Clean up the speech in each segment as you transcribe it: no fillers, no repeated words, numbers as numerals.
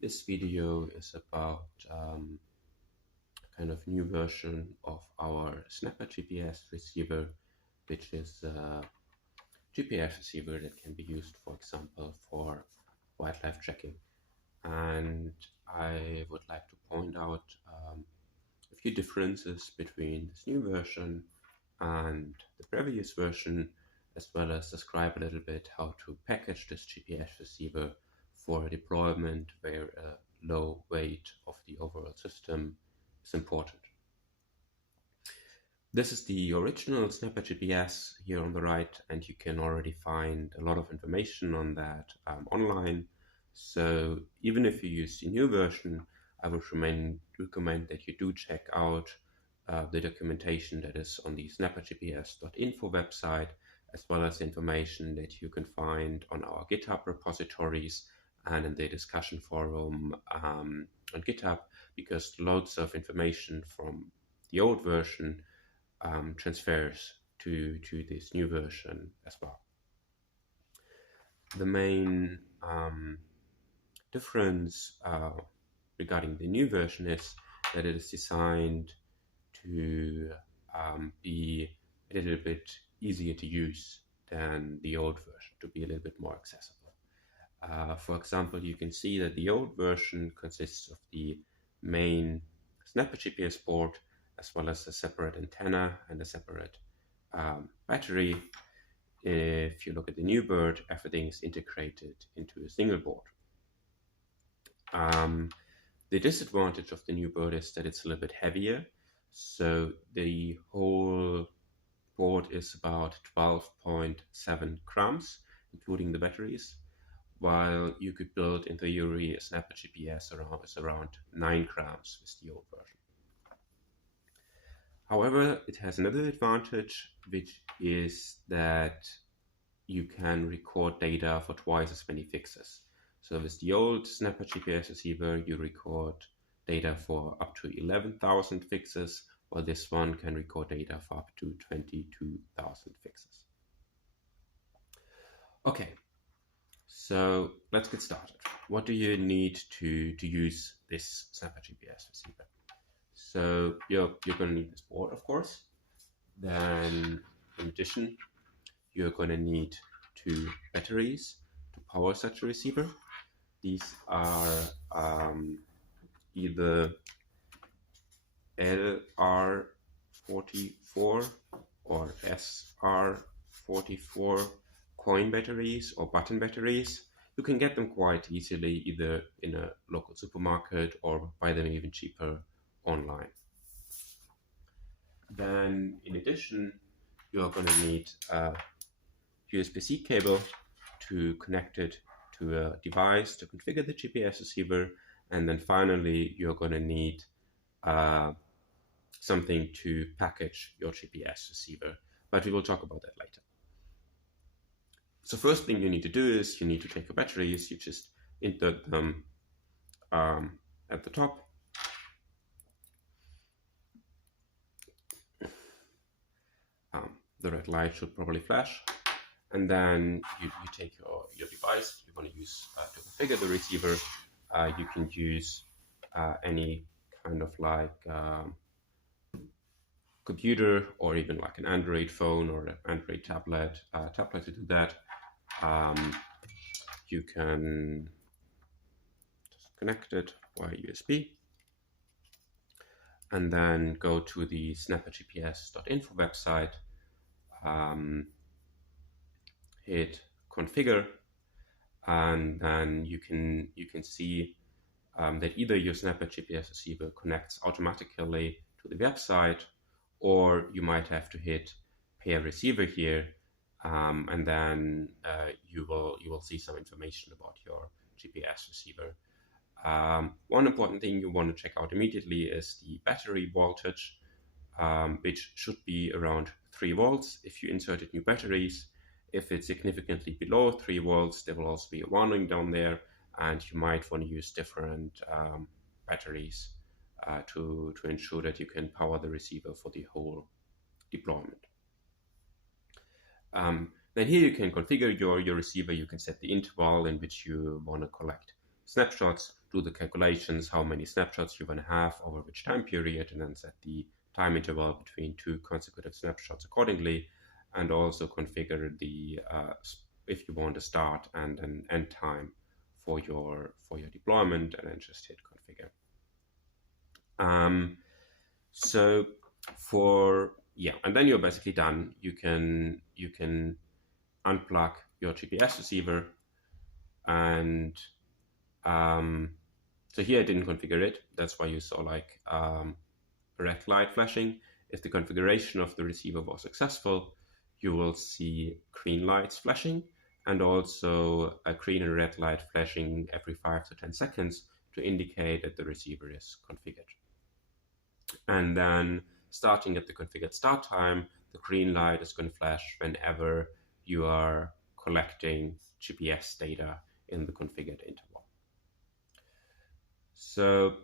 This video is about kind of new version of our SnapperGPS receiver, which is a GPS receiver that can be used, for example, for wildlife tracking. And I would like to point out a few differences between this new version and the previous version, as well as describe a little bit how to package this GPS receiver for a deployment where a low weight of the overall system is important. This is the original SnapperGPS here on the right, and you can already find a lot of information on that online. So even if you use the new version, I would recommend that you do check out the documentation that is on the snappergps.info website, as well as information that you can find on our GitHub repositories and in the discussion forum on GitHub, because loads of information from the old version transfers to this new version as well. The main difference regarding the new version is that it is designed to be a little bit easier to use than the old version, to be a little bit more accessible. For example, you can see that the old version consists of the main SnapperGPS board, as well as a separate antenna and a separate battery. If you look at the new bird, everything is integrated into a single board. The disadvantage of the new bird is that it's a little bit heavier. So the whole board is about 12.7 grams, including the batteries, while you could build in theory a SnapperGPS around 9 grams with the old version. However, it has another advantage, which is that you can record data for twice as many fixes. So with the old SnapperGPS receiver, you record data for up to 11,000 fixes, while this one can record data for up to 22,000 fixes. Okay, so let's get started. What do you need to use this SnapperGPS receiver? So you're going to need this board, of course. Then in addition, you're going to need 2 batteries to power such a receiver. These are either LR44 or SR44 coin batteries or button batteries. You can get them quite easily either in a local supermarket or buy them even cheaper online. Then in addition, you're going to need a USB-C cable to connect it to a device to configure the GPS receiver, and then finally you're going to need something to package your GPS receiver, but we will talk about that later. So first thing you need to do is you need to take your batteries, you just insert them at the top. The red light should probably flash, and then you take your device you want to use to configure the receiver. You can use any kind of like computer or even like an Android phone or an Android tablet to do that. You can just connect it via USB and then go to the snappergps.info website, hit configure, and then you can see that either your SnapperGPS receiver connects automatically to the website, or you might have to hit pair receiver here, and then you will see some information about your GPS receiver. One important thing you want to check out immediately is the battery voltage, which should be around 3 volts if you inserted new batteries. If it's significantly below 3 volts, there will also be a warning down there, and you might want to use different batteries to ensure that you can power the receiver for the whole deployment. Then here you can configure your receiver. You can set the interval in which you want to collect snapshots. do the calculations, how many snapshots you want to have over which time period, and then set the time interval between two consecutive snapshots accordingly, and also configure the if you want a start and an end time for your deployment, and then just hit configure. So and then you're basically done. You can unplug your GPS receiver, and so here I didn't configure it. That's why you saw like red light flashing. If the configuration of the receiver was successful, you will see green lights flashing, and also a green and red light flashing every 5 to 10 seconds to indicate that the receiver is configured. And then starting at the configured start time, the green light is going to flash whenever you are collecting GPS data in the configured interval. So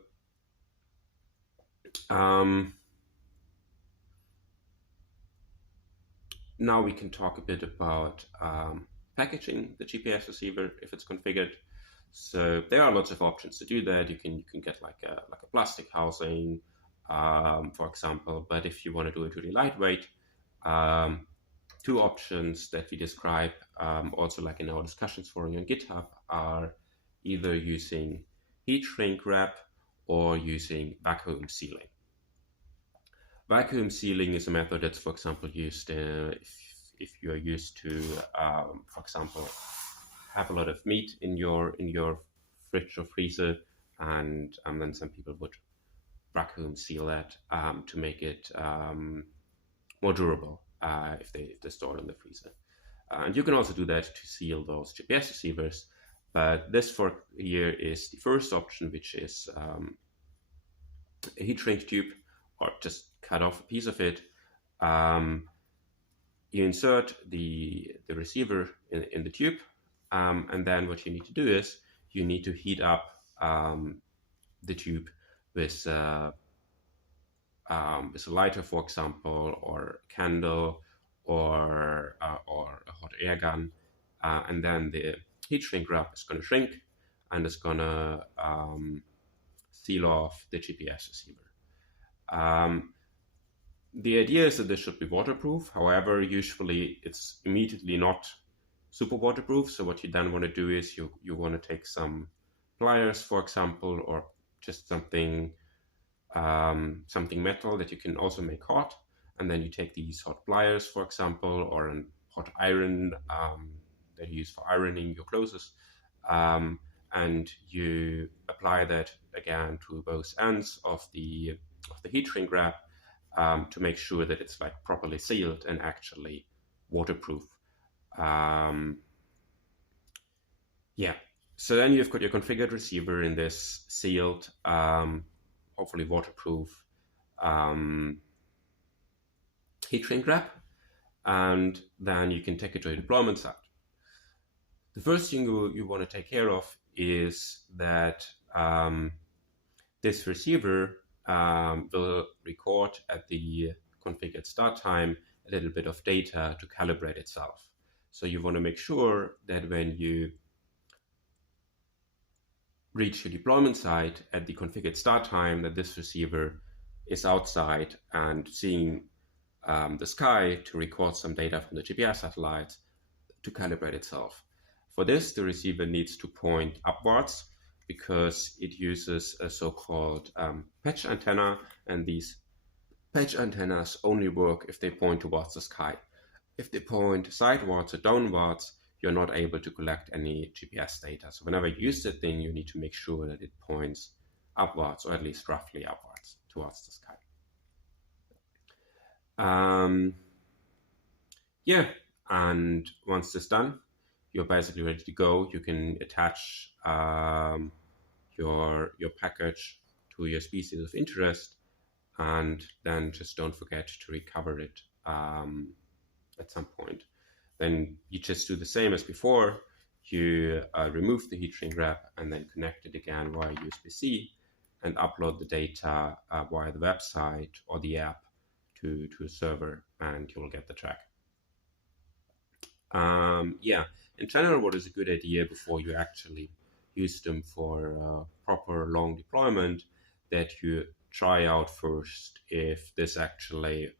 now we can talk a bit about packaging the GPS receiver if it's configured. So there are lots of options to do that. You can get like a plastic housing, for example. But if you want to do it really lightweight, two options that we describe also like in our discussions forum on GitHub are either using heat shrink wrap or using vacuum sealing. Vacuum sealing is a method that's, for example, used if you are used to, for example, have a lot of meat in your fridge or freezer, and then some people would vacuum seal that to make it more durable if they store it in the freezer. And you can also do that to seal those GPS receivers. But this for here is the first option, which is a heat shrink tube, or just cut off a piece of it. You insert the receiver in the tube, and then what you need to do is you need to heat up the tube with a lighter, for example, or a candle, or a hot air gun, and then the heat shrink wrap is going to shrink and it's going to seal off the GPS receiver. The idea is that this should be waterproof. However, usually it's immediately not super waterproof. So what you then want to do is you want to take some pliers, for example, or just something metal that you can also make hot. And then you take these hot pliers, for example, or a hot iron that you use for ironing your clothes. And you apply that again to both ends of the heat shrink wrap to make sure that it's like properly sealed and actually waterproof. So then you've got your configured receiver in this sealed, hopefully waterproof heat shrink wrap, and then you can take it to a deployment site. The first thing you want to take care of is that this receiver will record at the configured start time a little bit of data to calibrate itself. So you want to make sure that when you reach your deployment site at the configured start time, that this receiver is outside and seeing the sky to record some data from the GPS satellites to calibrate itself. For this, the receiver needs to point upwards because it uses a so-called patch antenna, and these patch antennas only work if they point towards the sky. If they point sidewards or downwards, you're not able to collect any GPS data. So whenever you use the thing, you need to make sure that it points upwards, or at least roughly upwards towards the sky. And once this is done, you're basically ready to go. You can attach your package to your species of interest, and then just don't forget to recover it at some point. Then you just do the same as before. You remove the heat shrink wrap and then connect it again via USB-C and upload the data via the website or the app to a server, and you will get the track. In general, what is a good idea before you actually use them for proper long deployment, that you try out first if this actually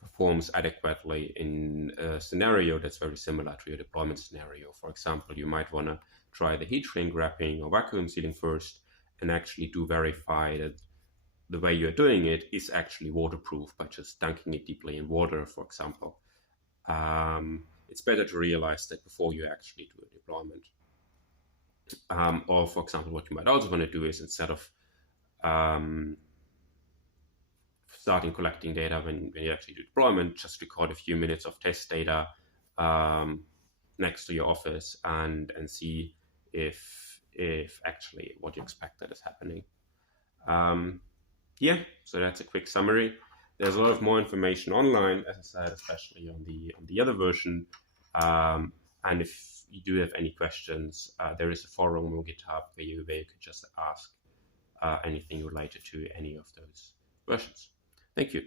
performs adequately in a scenario that's very similar to your deployment scenario. For example, you might want to try the heat shrink wrapping or vacuum sealing first and actually do verify that the way you're doing it is actually waterproof by just dunking it deeply in water, for example. It's better to realize that before you actually do a deployment. Or, for example, what you might also want to do is, instead of starting collecting data when you actually do deployment, just record a few minutes of test data next to your office and see if actually what you expect that is happening. Yeah, so that's a quick summary. There's a lot of more information online, as I said, especially on the other version. And if you do have any questions, there is a forum on GitHub where you could just ask anything related to any of those versions. Thank you.